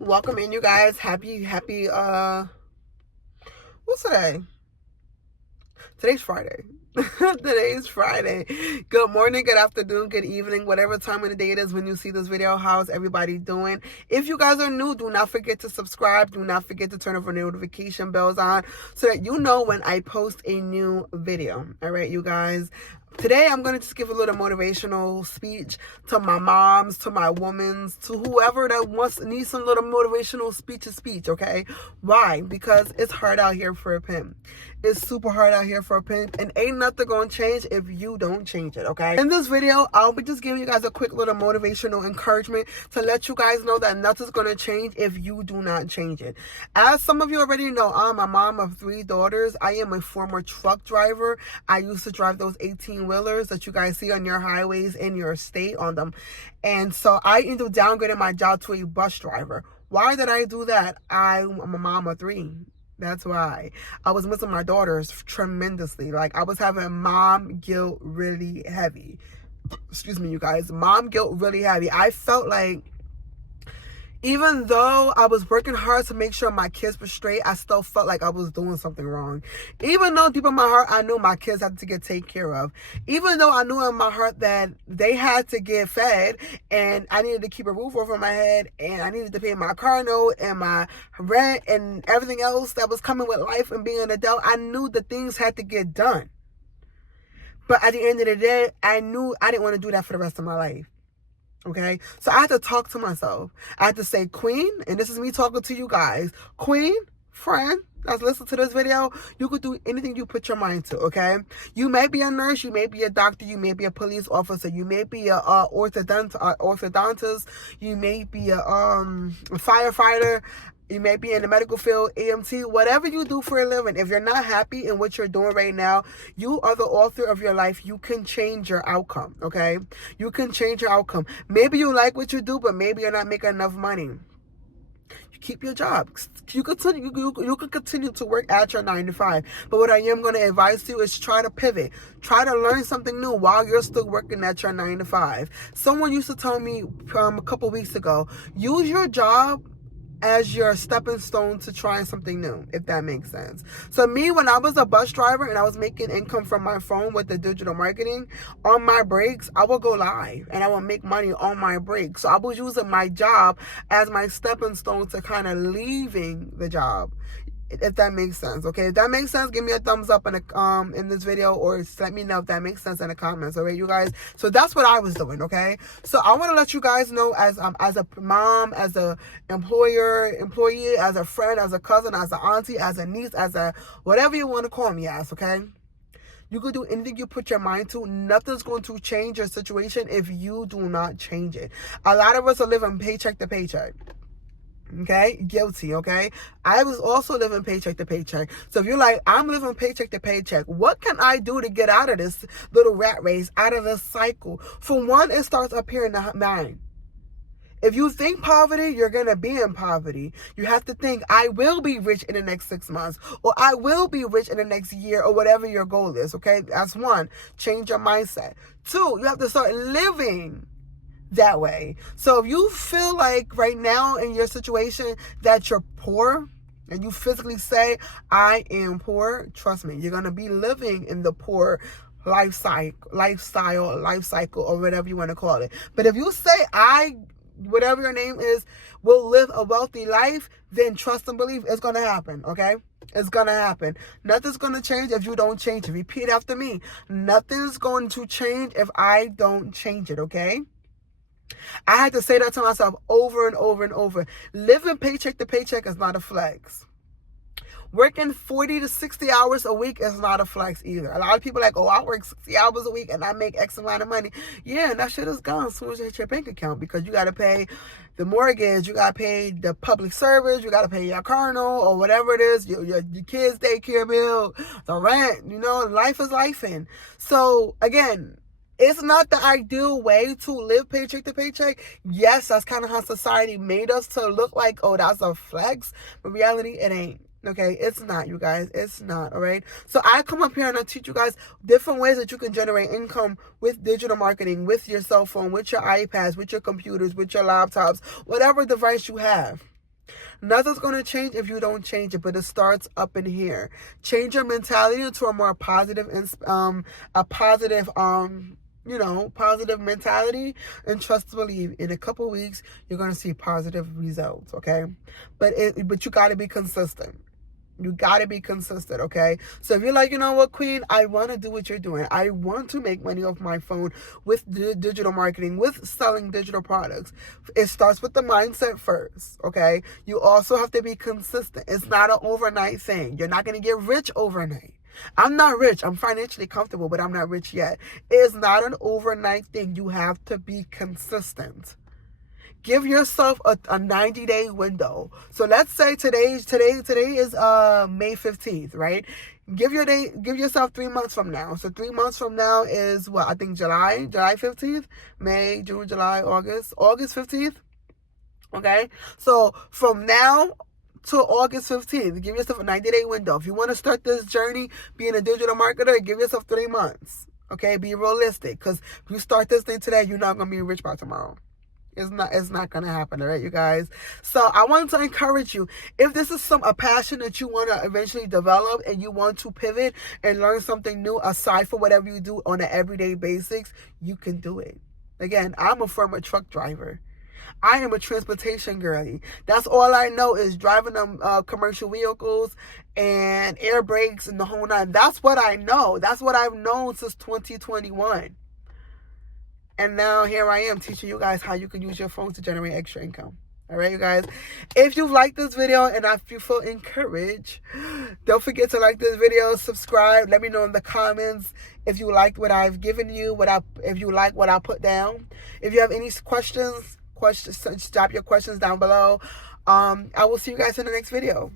Welcome in, you guys. What's today? Today's Friday. Today's Friday. Good morning, good afternoon, good evening, whatever time of the day it is when you see this video. How's everybody doing? If you guys are new, do not forget to subscribe. Do not forget to turn over notification bells on so that you know when I post a new video. All right, you guys. Today, I'm going to just give a little motivational speech to my moms, to my womans, to whoever that needs some little motivational speech, okay? Why? Because it's hard out here for a pimp. It's super hard out here for a pimp, and ain't nothing going to change if you don't change it, okay? In this video, I'll be just giving you guys a quick little motivational encouragement to let you guys know that nothing's going to change if you do not change it. As some of you already know, I'm a mom of 3 daughters. I am a former truck driver. I used to drive those 18-wheelers that you guys see on your highways in your state on them. And so I ended up downgrading my job to a bus driver. Why did I do that? I'm a mom of 3. That's why. I was missing my daughters tremendously. Like, I was having mom guilt really heavy. Excuse me, you guys. Mom guilt really heavy. I felt like even though I was working hard to make sure my kids were straight, I still felt like I was doing something wrong. Even though deep in my heart, I knew my kids had to get taken care of. Even though I knew in my heart that they had to get fed and I needed to keep a roof over my head and I needed to pay my car note and my rent and everything else that was coming with life and being an adult, I knew the things had to get done. But at the end of the day, I knew I didn't want to do that for the rest of my life. Okay, so I had to talk to myself. I had to say, Queen, and this is me talking to you guys. Queen, friend, that's listening to this video, you could do anything you put your mind to, okay? You may be a nurse, you may be a doctor, you may be a police officer, you may be a orthodontist, you may be a firefighter, you may be in the medical field, EMT, whatever you do for a living. If you're not happy in what you're doing right now, you are the author of your life. You can change your outcome, okay? You can change your outcome. Maybe you like what you do, but maybe you're not making enough money. You keep your job. You can continue to work at your 9 to 5. But what I am going to advise you is try to pivot. Try to learn something new while you're still working at your 9 to 5. Someone used to tell me a couple weeks ago, use your job as your stepping stone to trying something new, if that makes sense. So me, when I was a bus driver and I was making income from my phone with the digital marketing, on my breaks, I would go live and I would make money on my breaks. So I was using my job as my stepping stone to kind of leaving the job, if that makes sense. Okay, if that makes sense, give me a thumbs up in this video, or let me know if that makes sense in the comments. All right, you guys. So that's what I was doing. Okay, so I want to let you guys know, as a mom, as a employee, as a friend, as a cousin, as an auntie, as a niece, as a whatever you want to call me as. Okay. You could do anything you put your mind to. Nothing's going to change your situation if you do not change it. A lot of us are living paycheck to paycheck. Okay, guilty. Okay, I was also living paycheck to paycheck. So if you're like, I'm living paycheck to paycheck, what can I do to get out of this little rat race, out of this cycle? For one, it starts up here in the mind. If you think poverty, you're going to be in poverty. You have to think, I will be rich in the next 6 months, or I will be rich in the next year, or whatever your goal is. Okay, that's one. Change your mindset. 2, you have to start living that way. So if you feel like right now in your situation that you're poor, and you physically say, I am poor, trust me, you're going to be living in the poor life cycle, or whatever you want to call it. But if you say, whatever your name is, will live a wealthy life, then trust and believe it's going to happen, okay? It's going to happen. Nothing's going to change if you don't change it. Repeat after me. Nothing's going to change if I don't change it, okay? I had to say that to myself over and over and over. Living paycheck to paycheck is not a flex. Working 40 to 60 hours a week is not a flex either. A lot of people are like, oh, I work 60 hours a week and I make X amount of money. Yeah, and that shit is gone as soon as you hit your bank account, because you got to pay the mortgage, you got to pay the public service, you got to pay your car note or whatever it is, your kids' daycare bill, the rent, life is life in. So, again, it's not the ideal way to live paycheck to paycheck. Yes, that's kind of how society made us to look like, oh, that's a flex. But reality, it ain't. Okay, it's not, you guys. It's not, all right? So I come up here and I teach you guys different ways that you can generate income with digital marketing, with your cell phone, with your iPads, with your computers, with your laptops, whatever device you have. Nothing's going to change if you don't change it, but it starts up in here. Change your mentality into a more positive, positive mentality, and trust to believe in a couple weeks, you're going to see positive results, okay? But you got to be consistent. You got to be consistent, okay? So if you're like, you know what, Queen, I want to do what you're doing. I want to make money off my phone with digital marketing, with selling digital products. It starts with the mindset first, okay? You also have to be consistent. It's not an overnight thing. You're not going to get rich overnight. I'm not rich. I'm financially comfortable, but I'm not rich yet. It's not an overnight thing. You have to be consistent. Give yourself a 90-day window. So let's say today is May 15th, right? Give yourself 3 months from now. So 3 months from now is what? I think July 15th, May, June, July, August 15th. Okay? So from now to August 15th, give yourself a 90-day window. If you want to start this journey being a digital marketer, give yourself 3 months. Okay? Be realistic, because if you start this thing today, you're not going to be rich by tomorrow. It's not gonna happen, all right, you guys. So I wanted to encourage you, if this is a passion that you want to eventually develop, and you want to pivot and learn something new aside from whatever you do on an everyday basis, you can do it. Again, I'm a former truck driver. I am a transportation girly. That's all I know, is driving them commercial vehicles and air brakes and the whole nine. That's what I know. That's what I've known since 2021. And now here I am teaching you guys how you can use your phone to generate extra income. All right, you guys. If you like this video and if you feel encouraged, don't forget to like this video, subscribe. Let me know in the comments if you liked what I've given you, if you like what I put down. If you have any questions, drop your questions down below. I will see you guys in the next video.